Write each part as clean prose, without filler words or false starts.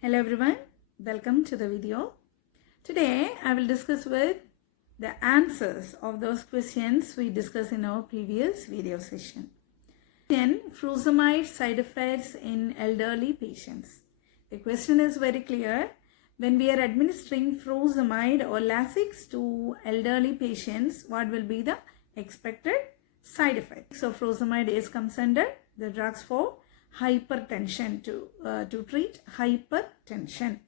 Hello everyone, welcome to the video. Today I will discuss with the answers of those questions we discussed in our previous video session. Furosemide side effects in elderly patients. The question is very clear. When we are administering furosemide or Lasix to elderly patients, what will be the expected side effects? So furosemide comes under the drugs for hypertension to treat hypertension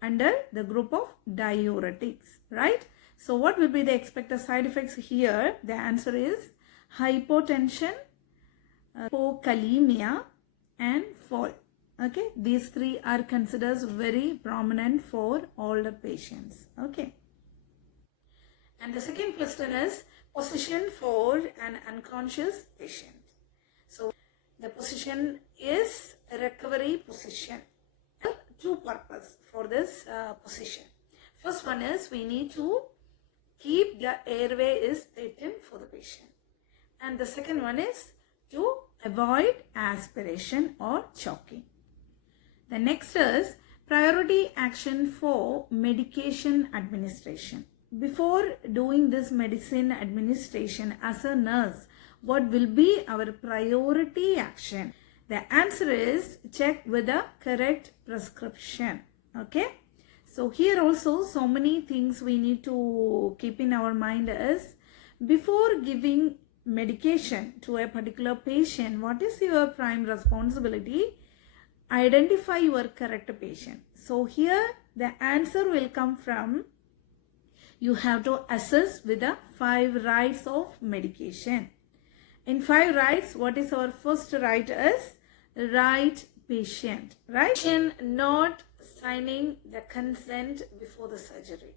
under the group of diuretics, right? So what will be the expected side effects here? The answer is hypotension, hypokalemia and fall. Okay, these three are considered very prominent for older patients. Okay, and the second question is position for an unconscious patient. So the position is a recovery position. Two purposes for this position. First one is we need to keep the airway is patent for the patient. And the second one is to avoid aspiration or choking. The next is priority action for medication administration. Before doing this medicine administration as a nurse, what will be our priority action? The answer is check with the correct prescription. Okay. So here also so many things we need to keep in our mind is before giving medication to a particular patient, what is your prime responsibility? Identify your correct patient. So here the answer will come from you have to assess with the 5 rights of medication. In 5 rights, what is our first right is right patient, right? Patient not signing the consent before the surgery.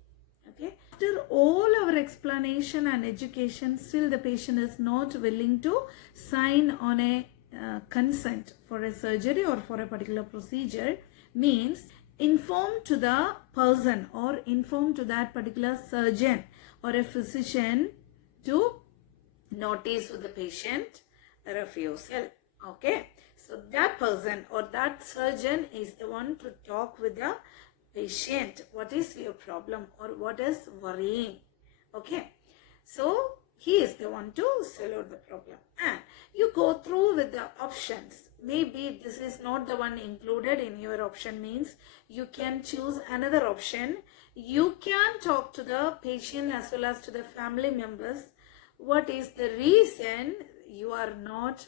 Okay. After all our explanation and education, still the patient is not willing to sign on a consent for a surgery or for a particular procedure, means inform to the person or inform to that particular surgeon or a physician to notice with the patient refusal. Okay, so that person or that surgeon is the one to talk with the patient. What is your problem or what is worrying? Okay, so he is the one to solve the problem, and you go through with the options. Maybe this is not the one included in your option, means you can choose another option. You can talk to the patient as well as to the family members. What is the reason you are not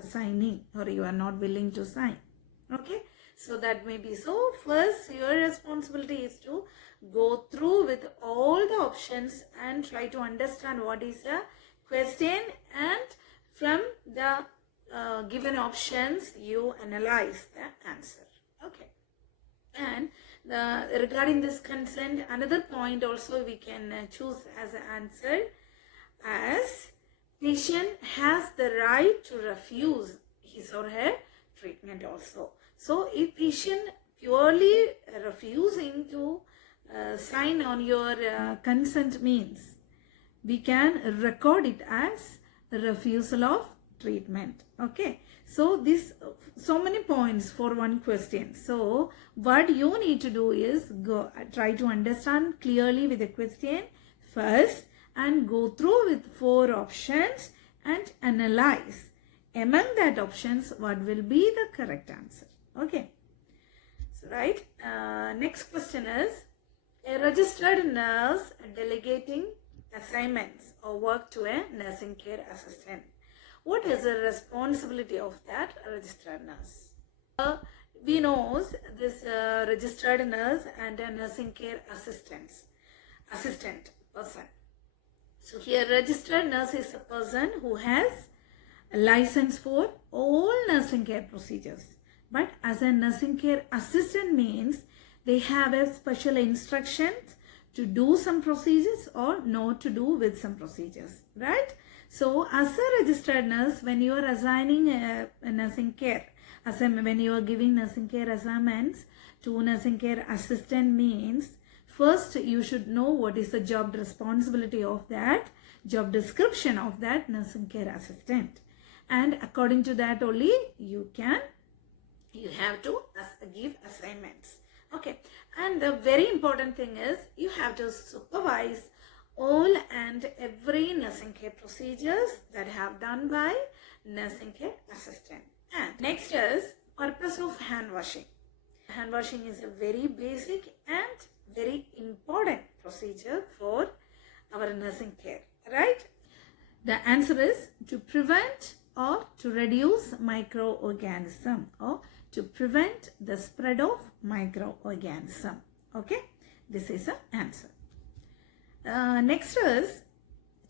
signing or you are not willing to sign? Okay, so that may be. So first your responsibility is to go through with all the options and try to understand what is the question, and from the given options you analyze the answer. Okay, and regarding this consent, another point also we can choose as an answer as patient has the right to refuse his or her treatment also. So if patient purely refusing to sign on your consent, means we can record it as refusal of treatment. Okay, so this so many points for one question. So what you need to do is try to understand clearly with the question first and go through with 4 options and analyze among that options what will be the correct answer. Okay, so right, next question is a registered nurse delegating assignments or work to a nursing care assistant. What is the responsibility of that registered nurse? We know this registered nurse and a nursing care assistant person. So here registered nurse is a person who has a license for all nursing care procedures. But as a nursing care assistant means they have a special instructions to do some procedures or not to do with some procedures, right? So as a registered nurse, when you are assigning a nursing care, when you are giving nursing care assignments to nursing care assistant, means first you should know what is the job responsibility of that, job description of that nursing care assistant, and according to that only you have to give assignments. Okay, and the very important thing is you have to supervise all and every nursing care procedures that have done by nursing care assistant. And next is purpose of hand washing. Hand washing is a very basic and very important procedure for our nursing care, right? The answer is to prevent or to reduce microorganism or to prevent the spread of microorganism. Okay, this is the answer. Next is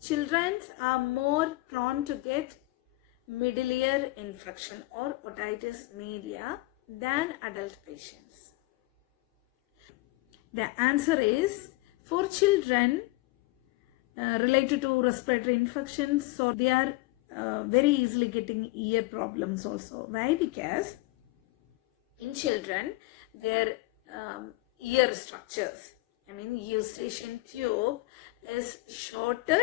children are more prone to get middle ear infection or otitis media than adult patients. The answer is for children related to respiratory infections, so they are very easily getting ear problems also. Why? Because in children their ear structures, eustachian tube is shorter,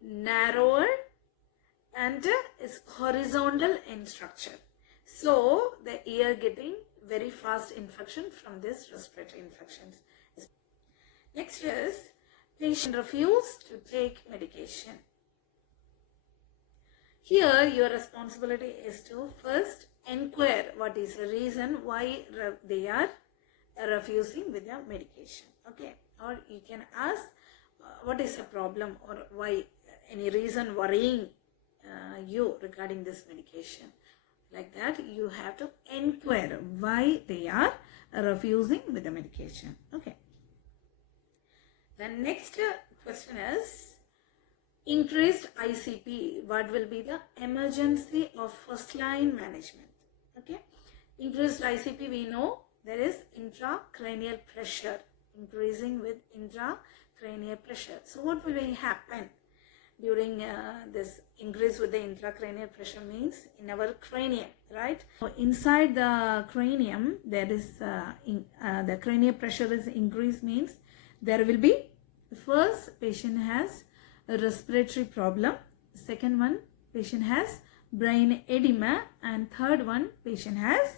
narrower, and is horizontal in structure. So the ear getting very fast infection from this respiratory infections. Next is patient refuse to take medication. Here your responsibility is to first inquire what is the reason why they are refusing with the medication. Okay, or you can ask what is the problem or why, any reason worrying you regarding this medication. Like that you have to inquire why they are refusing with the medication. Okay. The next question is increased ICP. What will be the emergency of first line management? Okay. Increased ICP, we know there is intracranial pressure, increasing with intracranial pressure. So what will happen during this increase with the intracranial pressure means in our cranium, right? So inside the cranium there is the cranial pressure is increased means there will be, first patient has a respiratory problem, second one patient has brain edema, and third one patient has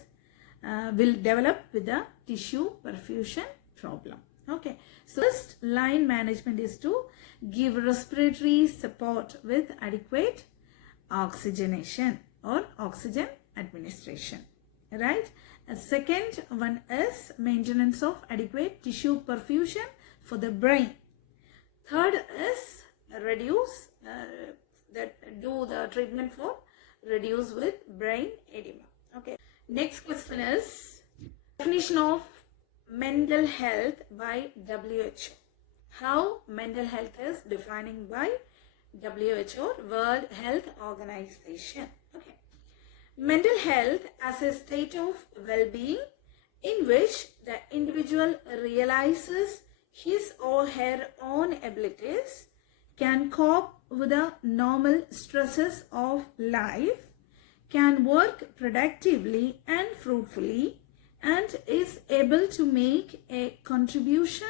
will develop with a tissue perfusion problem. Okay, so first line management is to give respiratory support with adequate oxygenation or oxygen administration, right? A second one is maintenance of adequate tissue perfusion for the brain. Third is reduce do the treatment for reduce with brain edema. Okay, next question is definition of mental health by WHO. How mental health is defining by WHO, World Health Organization. Okay, mental health as a state of well-being in which the individual realizes his or her own abilities, can cope with the normal stresses of life, can work productively and fruitfully, and is able to make a contribution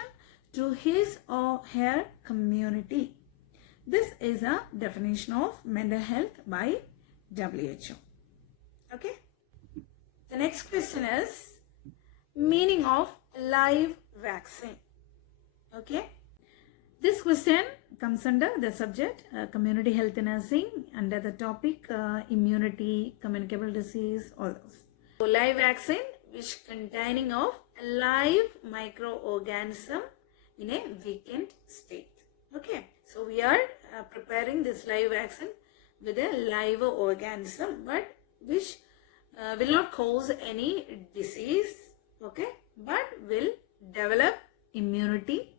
to his or her community. This is a definition of mental health by WHO. Okay. The next question is meaning of live vaccine. Okay. This question comes under the subject community health nursing under the topic immunity, communicable disease, all those. So live vaccine which containing of a live microorganism in a weakened state. Okay, so we are preparing this live vaccine with a live organism, but which will not cause any disease, okay, but will develop immunity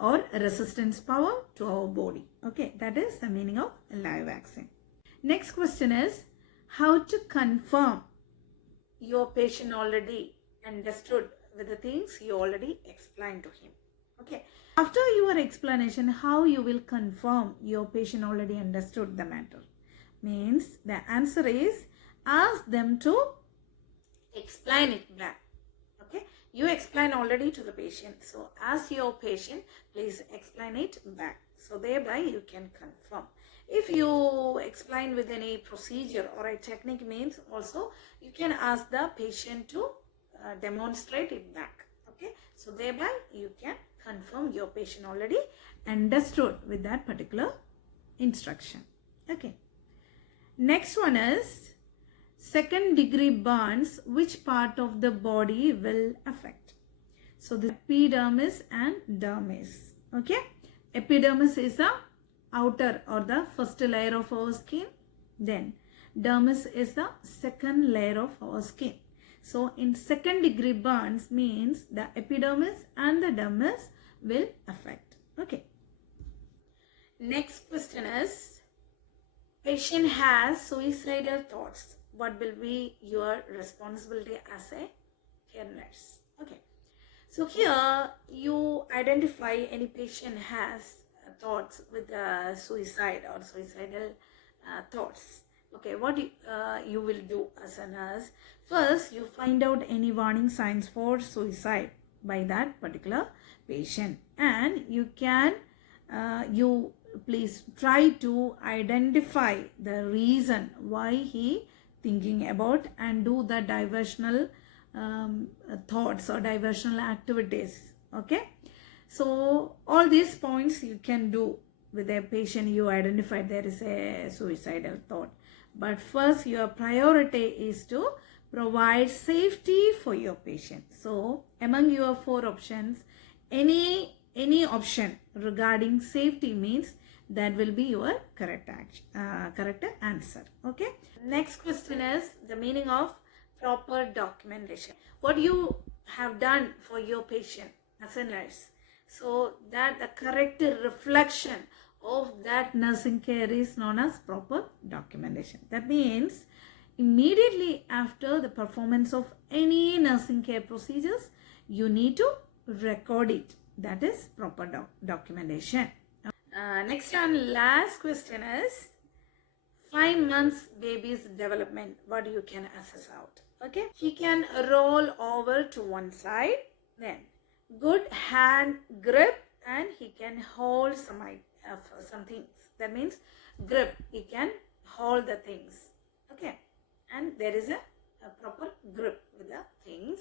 or resistance power to our body. Okay, that is the meaning of a live vaccine. Next question is how to confirm your patient already understood with the things you already explained to him. Okay, after your explanation, how you will confirm your patient already understood the matter? Means the answer is ask them to explain it back. Okay, you explain already to the patient, so ask your patient, please explain it back. So thereby you can confirm. If you explain with any procedure or a technique means also you can ask the patient to demonstrate it back. Okay, so thereby you can confirm your patient already understood with that particular instruction. Okay, next one is second degree burns, which part of the body will affect? So the epidermis and dermis. Okay, epidermis is the outer or the first layer of our skin, then dermis is the second layer of our skin. So in second degree burns means the epidermis and the dermis will affect. Okay, next question is, patient has suicidal thoughts. What will be your responsibility as a care nurse? Okay, so here you identify any patient has thoughts with suicide or suicidal thoughts. Okay, what you will do as a nurse, first you find out any warning signs for suicide by that particular patient, and you can you please try to identify the reason why he thinking about and do the diversional thoughts or diversional activities. Okay, so all these points you can do with a patient you identified there is a suicidal thought. But first your priority is to provide safety for your patient. So among your 4 options, any option regarding safety means that will be your correct answer. Okay, next question is the meaning of proper documentation. What you have done for your patient as a nurse, so that the correct reflection of that nursing care is known as proper documentation. That means immediately after the performance of any nursing care procedures, you need to record it. That is proper documentation. Next and last question is 5 months baby's development. What you can assess out? Okay, he can roll over to one side, then good hand grip, and he can hold some things. That means grip, he can hold the things. Okay, and there is a proper grip with the things,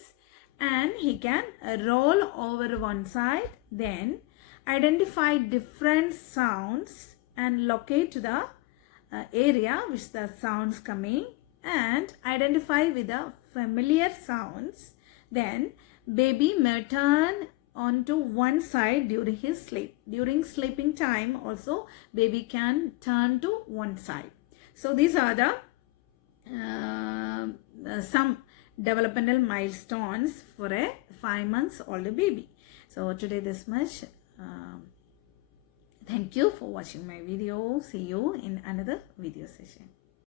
and he can roll over one side, then identify different sounds and locate the area which the sounds coming, and identify with the familiar sounds. Then baby may turn onto one side during his sleep. During sleeping time also baby can turn to one side. So these are the some developmental milestones for a 5 months old baby. So today this much. Thank you for watching my video. See you in another video session.